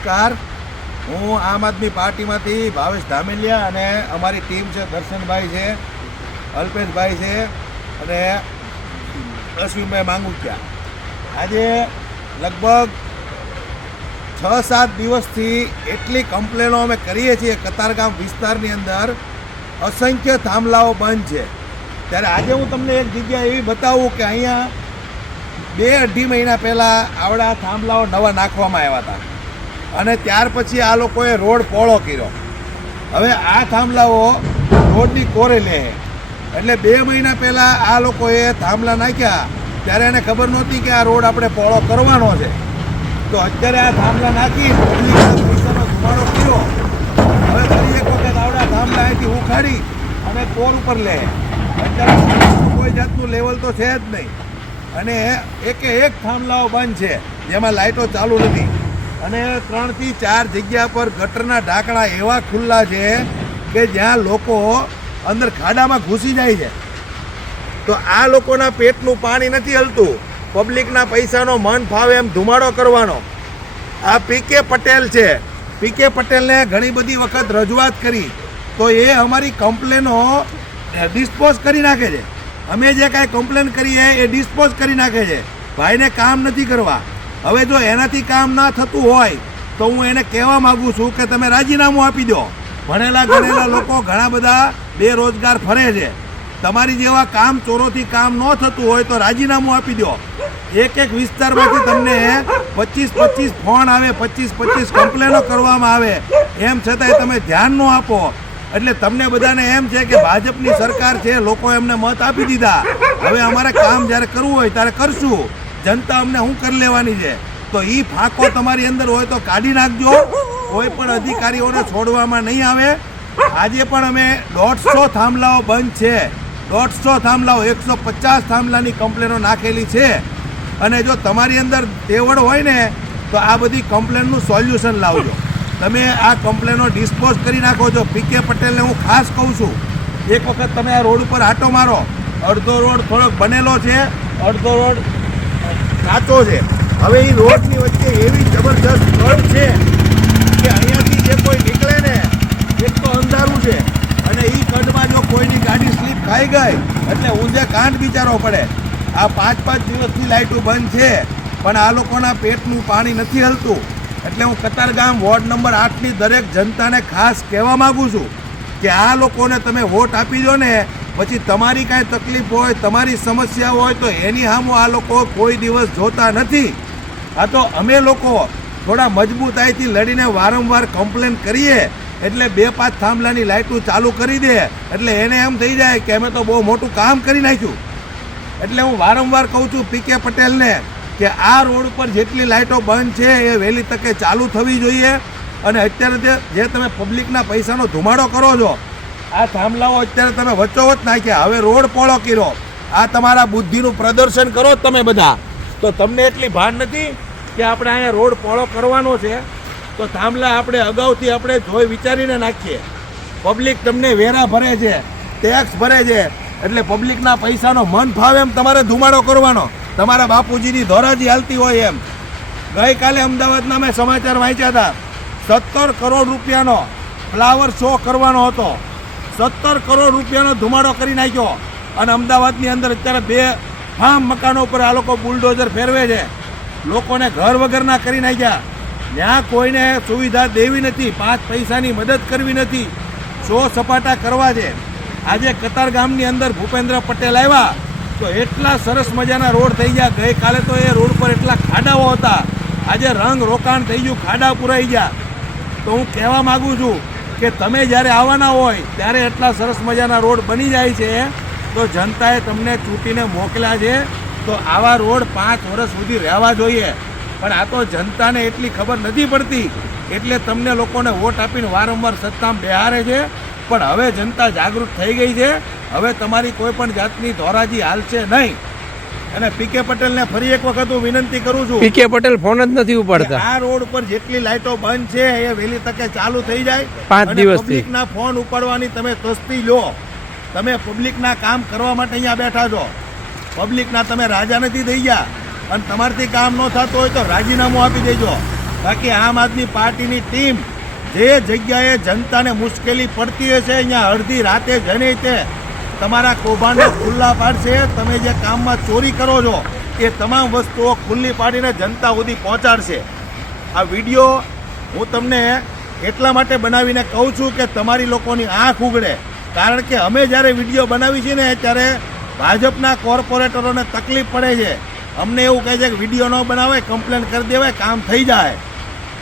નમસ્કાર, હું આમ આદમી પાર્ટીમાંથી ભાવેશ ધામેલિયા અને અમારી ટીમ છે દર્શનભાઈ છે, અલ્પેશભાઈ છે અને અશ્વિનભાઈ માંગુકિયા. આજે લગભગ 6-7 દિવસથી એટલી કમ્પ્લેનો અમે કરીએ છીએ કતારગામ વિસ્તારની અંદર અસંખ્ય થાંભલાઓ બંધ છે. ત્યારે આજે હું તમને એક જગ્યા એવી બતાવું કે અહીંયા 2-2.5 મહિના પહેલાં આવડા થાંભલાઓ નવા નાખવામાં આવ્યા હતા અને ત્યાર પછી આ લોકોએ રોડ પહોળો કર્યો. હવે આ થાંભલાઓ રોડની કોરે લે એટલે 2 મહિના પહેલાં આ લોકોએ થાંભલા નાખ્યા ત્યારે એને ખબર નહોતી કે આ રોડ આપણે પહોળો કરવાનો છે. તો અત્યારે આ થાંભલા નાખી પૈસાનો ધુમાડો કર્યો. હવે ફરી એક વખત આવડા થાંભલા અહીંથી ઉખાડી અને કોર ઉપર લે. અત્યારે કોઈ જાતનું લેવલ તો છે જ નહીં અને એક થાંભલાઓ બંધ છે જેમાં લાઇટો ચાલુ નથી અને 3 થી 4 જગ્યા પર ગટરના ઢાંકણા એવા ખુલ્લા છે કે જ્યાં લોકો અંદર ખાડામાં ઘૂસી જાય છે. તો આ લોકોના પેટનું પાણી નથી હલતું, પબ્લિકના પૈસાનો મન ફાવે એમ ધુમાડો કરવાનો. આ પીકે પટેલ છે, પીકે પટેલને ઘણી બધી વખત રજૂઆત કરી તો એ અમારી કમ્પ્લેનો ડિસ્પોઝ કરી નાખે છે. અમે જે કાંઈ કમ્પ્લેન કરીએ એ ડિસ્પોઝ કરી નાખે છે. ભાઈને કામ નથી કરવા. હવે જો એનાથી કામ ના થતું હોય તો હું એને કહેવા માગું છું કે તમે રાજીનામું આપી દો. ભણેલા ગણેલા લોકો ઘણા બધા બેરોજગાર ફરે છે. તમારી જેવા કામ ચોરોથી કામ ન થતું હોય તો રાજીનામું આપી દો. એક વિસ્તારમાંથી તમને 25 ફોન આવે, 25 કમ્પ્લેનો કરવામાં આવે, એમ છતાંય તમે ધ્યાન ન આપો. એટલે તમને બધાને એમ છે કે ભાજપની સરકાર છે, લોકો એમને મત આપી દીધા, હવે અમારે કામ જ્યારે કરવું હોય ત્યારે કરશું, જનતા અમને શું કરી લેવાની છે. તો એ ફાંકો તમારી અંદર હોય તો કાઢી નાખજો. કોઈ પણ અધિકારીઓને છોડવામાં નહીં આવે. આજે પણ અમે 150 થાંભલાઓ બંધ છે, 150 થાંભલાઓ, 150 થાંભલાની કમ્પ્લેનો નાખેલી છે. અને જો તમારી અંદર તેવડ હોય ને તો આ બધી કમ્પ્લેનનું સોલ્યુશન લાવજો. તમે આ કમ્પ્લેનો ડિસ્પોઝ કરી નાખો છો. પીકે પટેલને હું ખાસ કહું છું, એક વખત તમે આ રોડ ઉપર આંટો મારો. અડધો રોડ થોડોક બનેલો છે, અડધો રોડ કાચો છે. હવે એ રોડની વચ્ચે એવી જબરજસ્ત કટ છે કે અહીંયાથી જે કોઈ નીકળે ને એક તો અંધારું છે અને એ કટમાં જો કોઈની ગાડી સ્લીપ ખાઈ ગઈ એટલે ઊંધે કાંઠ બિચારો પડે. આ 5-5 દિવસથી લાઇટો બંધ છે પણ આ લોકોના પેટનું પાણી નથી હલતું. એટલે હું કતારગામ વોર્ડ નંબર 8ની દરેક જનતાને ખાસ કહેવા માગું છું કે આ લોકોને તમે વોટ આપી દો ને, પછી તમારી કાંઈ તકલીફ હોય, તમારી સમસ્યા હોય તો એની સામે આ લોકો કોઈ દિવસ જોતા નથી. આ તો અમે લોકો થોડા મજબૂતાઈથી લડીને વારંવાર કમ્પ્લેન કરીએ એટલે 2-5 થાંભલાની લાઇટો ચાલુ કરી દે એટલે એને એમ થઈ જાય કે અમે તો બહુ મોટું કામ કરી નાખ્યું. એટલે હું વારંવાર કહું છું પીકે પટેલને કે આ રોડ પર જેટલી લાઇટો બંધ છે એ વહેલી તકે ચાલુ થવી જોઈએ. અને અત્યારે જે તમે પબ્લિકના પૈસાનો ધુમાડો કરો છો, આ થાંભલાઓ અત્યારે તમે વચ્ચોવચ્ચ નાખ્યા, હવે રોડ પહોળો કર્યો, આ તમારા બુદ્ધિનું પ્રદર્શન કરો તમે બધા. તો તમને એટલી ભાન નથી કે આપણે અહીંયા રોડ પહોળો કરવાનો છે તો થાંભલા આપણે અગાઉથી આપણે જોઈ વિચારીને નાખીએ. પબ્લિક તમને વેરા ભરે છે, ટેક્સ ભરે છે, એટલે પબ્લિકના પૈસાનો મન ફાવે એમ તમારે ધુમાડો કરવાનો. તમારા બાપુજીની ધોરાજી હાલતી હોય એમ. ગઈકાલે અમદાવાદના મેં સમાચાર વાંચ્યા હતા, 17 કરોડ રૂપિયાનો ફ્લાવર શો કરવાનો હતો. 17 કરોડ રૂપિયાનો ધુમાડો કરી નાખ્યો. અને અમદાવાદની અંદર અત્યારે 2 ફાર્મ મકાનો ઉપર આ લોકો બુલડોઝર ફેરવે છે. લોકોને ઘર વગરના કરી નાખ્યા. ત્યાં કોઈને સુવિધા દેવી નથી, 5 પૈસાની મદદ કરવી નથી, શો સપાટા કરવા છે. આજે કતારગામની અંદર ભૂપેન્દ્ર પટેલ આવ્યા તો એટલા સરસ મજાના રોડ થઈ ગયા. ગઈકાલે તો એ રોડ પર એટલા ખાડાઓ હતા, આજે રંગ રોકાણ થઈ ગયું, ખાડા પુરાઈ ગયા. તો હું કહેવા માગું છું કે તમે જ્યારે આવવાના હોય ત્યારે એટલા સરસ મજાના રોડ બની જાય છે તો જનતાએ તમને ચૂંટીને મોકલ્યા છે તો આવા રોડ 5 વર્ષ સુધી રહેવા જોઈએ. પણ આ તો જનતાને એટલી ખબર નથી પડતી એટલે તમને લોકોને વોટ આપીને વારંવાર સત્તામાં બેહારે છે. પણ હવે જનતા જાગૃત થઈ ગઈ છે, હવે તમારી કોઈ પણ જાતની ધોરાજી હાલશે નહીં. અને પીકે પટેલને ફરી એક વખત હું વિનંતી કરું છું, પીકે પટેલ ફોન જ નથી ઉપાડતા. આ રોડ પર જેટલી લાઇટો બંધ છે એ વહેલી તકે ચાલુ થઈ જાય. 5 દિવસથી પબ્લિકના ફોન ઉપાડવાની તમે તસ્તી લો. તમે પબ્લિકના કામ કરવા માટે અહીંયા બેઠા છો, પબ્લિકના તમે રાજા નથી થઈ ગયા અને તમારથી કામ ન થતું હોય તો રાજીનામું આપી દેજો. બાકી આમ આદમી પાર્ટીની ટીમ જે જગ્યાએ જનતાને મુશ્કેલી પડતી હશે અહીંયા અડધી રાતે જઈને તે તમારા કૌભાંડો ખુલ્લા પાડશે. તમે જે કામમાં ચોરી કરો છો એ તમામ વસ્તુઓ ખુલ્લી પાડીને જનતા સુધી પહોંચાડશે. આ વિડીયો હું તમને એટલા માટે બનાવીને કહું છું કે તમારી લોકોની આંખ ઉઘડે. કારણ કે અમે જ્યારે વિડીયો બનાવી છીએ ને ત્યારે ભાજપના કોર્પોરેટરોને તકલીફ પડે છે. અમને એવું કહે છે કે વિડીયો ન બનાવે, કમ્પ્લેન કરી દેવાય, કામ થઈ જાય.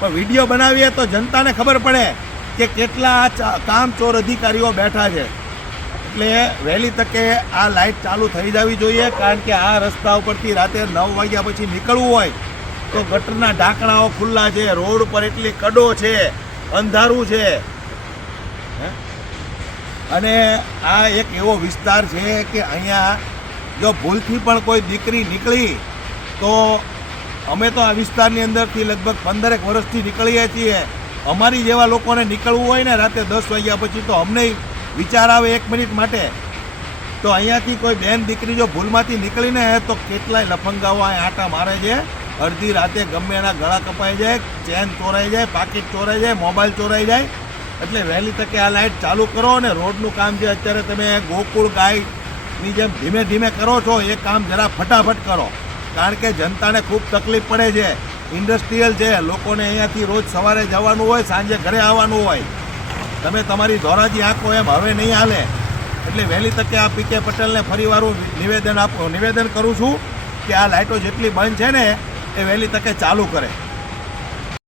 પણ વિડીયો બનાવીએ તો જનતાને ખબર પડે કે કેટલા કામચોર અધિકારીઓ બેઠા છે. એટલે વહેલી તકે આ લાઇટ ચાલુ થઈ જવી જોઈએ. કારણ કે આ રસ્તા ઉપરથી રાતે 9 વાગ્યા પછી નીકળવું હોય તો ગટરના ઢાંકણાઓ ખુલ્લા છે, રોડ પર એટલી કડો છે, અંધારું છે. અને આ એક એવો વિસ્તાર છે કે અહીંયા જો ભૂલથી પણ કોઈ દીકરી નીકળી તો અમે તો આ વિસ્તારની અંદરથી લગભગ 15 વર્ષથી નીકળીએ છીએ. અમારી જેવા લોકોને નીકળવું હોય ને રાતે 10 વાગ્યા પછી તો અમને વિચાર આવે 1 મિનિટ માટે તો અહીંયાથી કોઈ બેન દીકરી જો ભૂલમાંથી નીકળીને તો કેટલાય લફંગાઓ અહીં આટા મારે છે. અડધી રાતે ગમે એના ગળા કપાઈ જાય, ચેન ચોરાઈ જાય, પાકીટ ચોરાઈ જાય, મોબાઈલ ચોરાઈ જાય. એટલે વહેલી તકે આ લાઇટ ચાલુ કરો અને રોડનું કામ જે અત્યારે તમે ગોકુળ ગાયની જેમ ધીમે ધીમે કરો છો એ કામ જરા ફટાફટ કરો. કારણ કે જનતાને ખૂબ તકલીફ પડે છે. ઇન્ડસ્ટ્રીયલ છે, લોકોને અહીંયાથી રોજ સવારે જવાનું હોય, સાંજે ઘરે આવવાનું હોય. તમે તમારી ધોરાજી આંખો એમ હવે નહીં હાલે. એટલે વહેલી તકે આ પીકે પટેલને ફરીવાર હું નિવેદન કરું છું કે આ લાઇટો જેટલી બંધ છે ને એ વહેલી તકે ચાલુ કરે.